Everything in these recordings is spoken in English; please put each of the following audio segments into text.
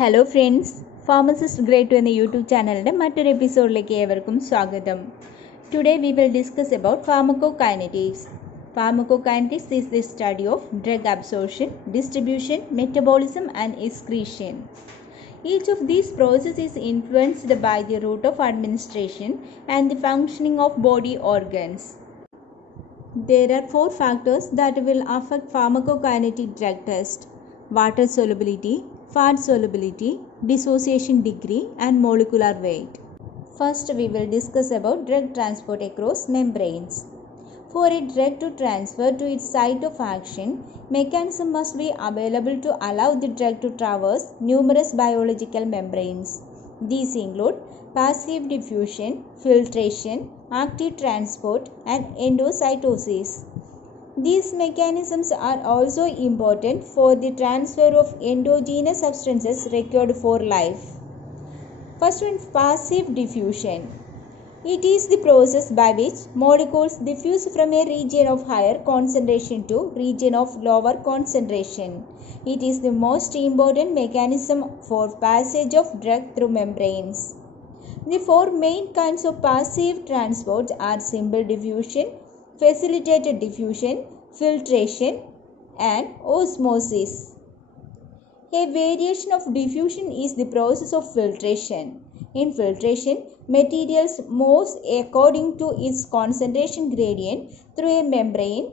Hello friends, pharmacist grade 2 എന്ന YouTube ചാനലിൻ്റെ മറ്റൊരു എപ്പിസോഡിലേക്ക് ഏവർക്കും സ്വാഗതം. Today we will discuss about pharmacokinetics. Pharmacokinetics is the study of drug absorption, distribution, metabolism and excretion. Each of these processes is influenced by the route of administration and the functioning of body organs. There are four factors that will affect pharmacokinetic drug test: water solubility, fat solubility, dissociation degree and molecular weight. First we will discuss about drug transport across membranes. For a drug to transfer to its site of action, mechanism must be available to allow the drug to traverse numerous biological membranes. These include passive diffusion, filtration, active transport and endocytosis. These mechanisms are also important for the transfer of endogenous substances required for life. First one, passive diffusion. It is the process by which molecules diffuse from a region of higher concentration to region of lower concentration. It is the most important mechanism for passage of drug through membranes. The four main kinds of passive transport are simple diffusion, facilitated diffusion, filtration and osmosis. A variation of diffusion is the process of filtration. In filtration, materials moves according to its concentration gradient through a membrane.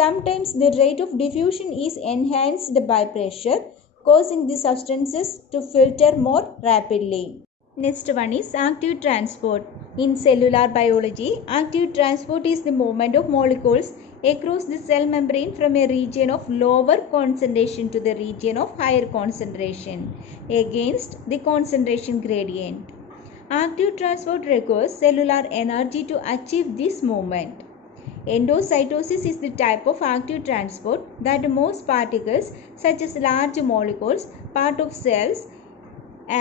Sometimes the rate of diffusion is enhanced by pressure, causing the substances to filter more rapidly. Next one is active transport. In cellular biology, active transport is the movement of molecules across the cell membrane from a region of lower concentration to the region of higher concentration against the concentration gradient. Active transport requires cellular energy to achieve this movement. Endocytosis is the type of active transport that moves particles such as large molecules, part of cells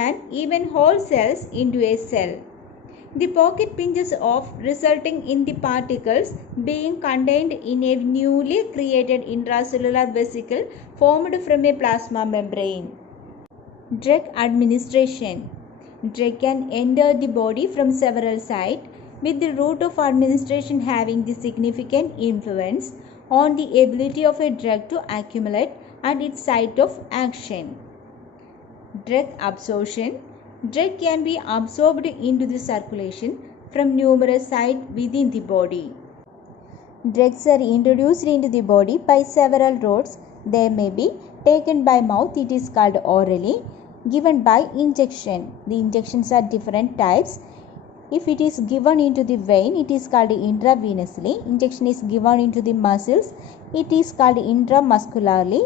and even whole cells into a cell. The pocket pinches off, resulting in the particles being contained in a newly created intracellular vesicle formed from a plasma membrane. Drug administration. Drug can enter the body from several sites, with the route of administration having the significant influence on the ability of a drug to accumulate at its site of action. Drug absorption. Drug can be absorbed into the circulation from numerous sites within the body. Drugs are introduced into the body by several routes. They may be taken by mouth, it is called orally, given by injection. The injections are different types. If it is given into the vein, it is called intravenously. Injection is given into the muscles, it is called intramuscularly.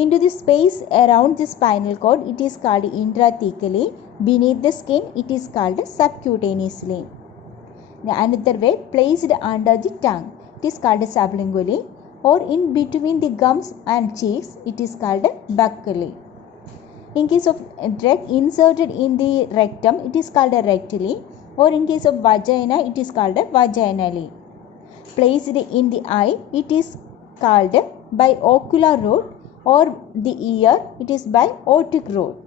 Into the space around the spinal cord, it is called intrathecally. Beneath the skin, it is called subcutaneously. Another way, placed under the tongue, it is called sublingually, or in between the gums and cheeks, it is called buccally. In case of drug inserted in the rectum, it is called rectally, or in case of vagina, it is called vaginally. Placed in the eye, it is called by ocular route, or the ear, it is by otic route.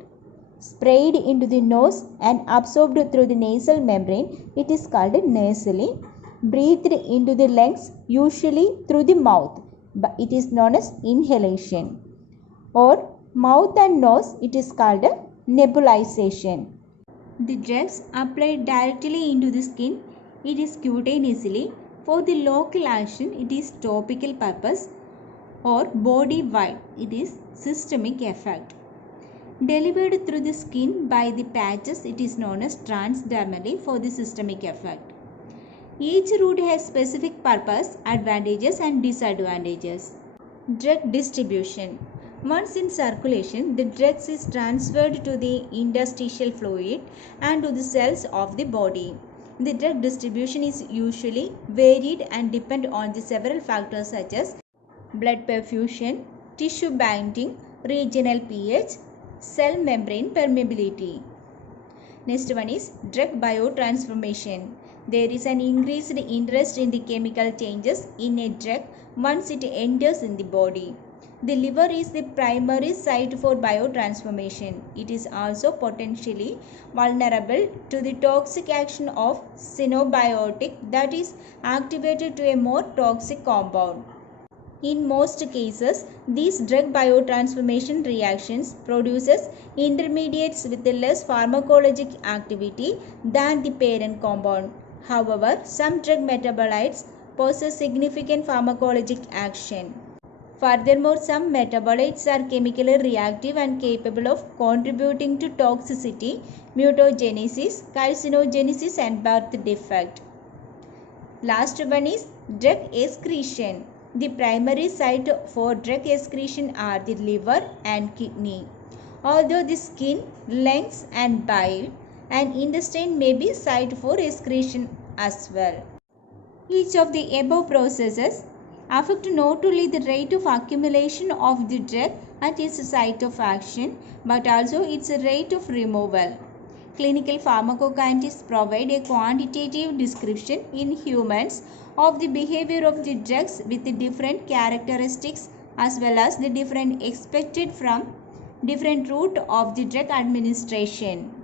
Sprayed into the nose and absorbed through the nasal membrane, it is called nasally. Breathed into the lungs, usually through the mouth, but it is known as inhalation. Or mouth and nose, it is called nebulization. The drugs applied directly into the skin, it is cutaneously. For the local action, it is topical purpose, or body wide, it is systemic effect. Delivered through the skin by the patches, it is known as transdermally for the systemic effect. Each route has specific purpose, advantages and disadvantages. Drug distribution. Once in circulation, the drug is transferred to the interstitial fluid and to the cells of the body. The drug distribution is usually varied and depend on the several factors such as blood perfusion, tissue binding, regional pH, cell membrane permeability. Next one is drug biotransformation. There is an increased interest in the chemical changes in a drug once it enters in the body. The liver is the primary site for biotransformation. It is also potentially vulnerable to the toxic action of synbiotic that is activated to a more toxic compound. In most cases, these drug biotransformation reactions produces intermediates with less pharmacologic activity than the parent compound. However, some drug metabolites possess significant pharmacologic action. Furthermore, some metabolites are chemically reactive and capable of contributing to toxicity, mutagenesis, carcinogenesis, and birth defect. Last one is drug excretion. The primary site for drug excretion are the liver and kidney. Although the skin, lungs, and bile and intestine may be site for excretion as well. Each of the above processes affect not only the rate of accumulation of the drug at its site of action, but also its rate of removal. Clinical pharmacokinetics provide a quantitative description in humans of the behavior of the drugs with the different characteristics as well as the different expected from different route of the drug administration.